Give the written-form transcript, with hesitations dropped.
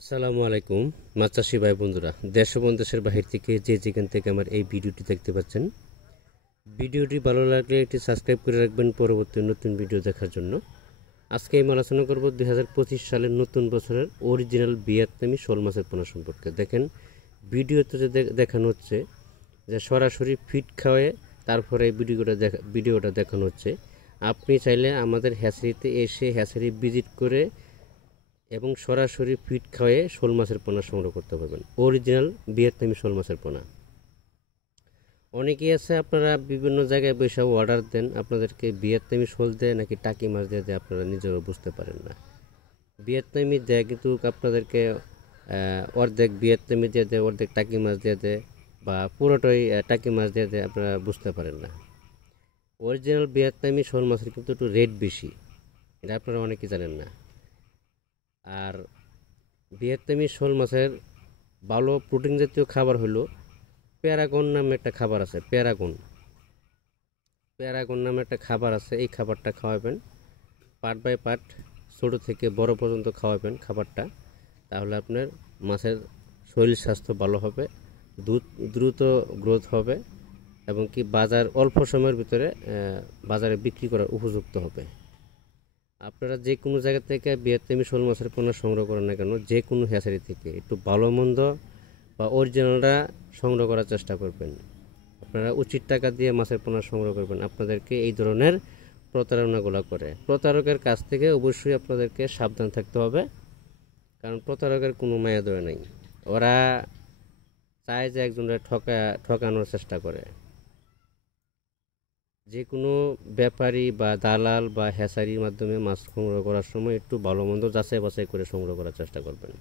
আসসালামু আলাইকুম মাছ চাষি ভাই বন্ধুরা, দেশ এবং দেশের বাহির থেকে যে যেখান থেকে আমার এই ভিডিওটি দেখতে পাচ্ছেন, ভিডিওটি ভালো লাগলে একটি সাবস্ক্রাইব করে রাখবেন পরবর্তী নতুন ভিডিও দেখার জন্য। আজকে আমি আলোচনা করব 2025 সালের নতুন বছরের অরিজিনাল ভিয়েতনামি শোল মাছের পোনা সম্পর্কে। দেখেন ভিডিওতে যে দেখানো হচ্ছে যে সরাসরি ফিড খাওয়ায় তারপরে এই ভিডিওটা দেখানো হচ্ছে। আপনি চাইলে আমাদের হ্যাচারিতে এসে হ্যাচারি ভিজিট করে এবং সরাসরি ফিড খাওয়ায়ে শোল মাছের পোনা সংগ্রহ করতে পারবেন, অরিজিনাল ভিয়েতনামি শোল মাছের পোনা। অনেকেই আছে আপনারা বিভিন্ন জায়গায় বসে অর্ডার দেন, আপনাদেরকে ভিয়েতনামি শোল দেয় নাকি টাকি মাছ দিয়ে দেয় আপনারা নিজেও বুঝতে পারেন না। ভিয়েতনামি দেয় কিন্তু আপনাদেরকে অর্ধেক ভিয়েতনামি দিয়ে দেয়, অর্ধেক টাকি মাছ দিয়ে দেয়, বা পুরোটাই টাকি মাছ দিয়ে দেয়, আপনারা বুঝতে পারেন না। অরিজিনাল ভিয়েতনামি শোল মাছের কিন্তু একটু রেট বেশি, এটা আপনারা অনেকেই জানেন না। আর ভিয়েতনামি শোল মাছের ভালো প্রোটিন জাতীয় খাবার হলো প্যারাগন নামে একটা খাবার আছে। প্যারাগন নামে একটা খাবার আছে, এই খাবারটা খাওয়াবেন পার্ট বাই পার্ট, ছোটো থেকে বড় পর্যন্ত খাওয়াবেন খাবারটা। তাহলে আপনার মাছের শরীর স্বাস্থ্য ভালো হবে, দ্রুত গ্রোথ হবে, এবং কি বাজার অল্প সময়ের ভিতরে বাজারে বিক্রি করার উপযুক্ত হবে। আপনারা যে কোনো জায়গা থেকে ভিয়েতনামি শোল মাছের পোনা সংগ্রহ করেন না কেন, যে কোনো হ্যাচারি থেকে একটু ভালো মন্দ বা অরিজিনালটা সংগ্রহ করার চেষ্টা করবেন। আপনারা উচিত টাকা দিয়ে মাছের পোনা সংগ্রহ করবেন। আপনাদেরকে এই ধরনের প্রতারণাগুলো করে, প্রতারকের কাছ থেকে অবশ্যই আপনাদেরকে সাবধান থাকতে হবে, কারণ প্রতারকের কোনো মায়া দয়া নেই। ওরা চায় যে একজনের ঠকানোর চেষ্টা করে। যে কোনো ব্যাপারী বা দালাল বা হ্যাচারির মাধ্যমে মাছ সংগ্রহ করার সময় একটু ভালো মন্দ যাচাই বাছাই করে সংগ্রহ করার চেষ্টা করবেন।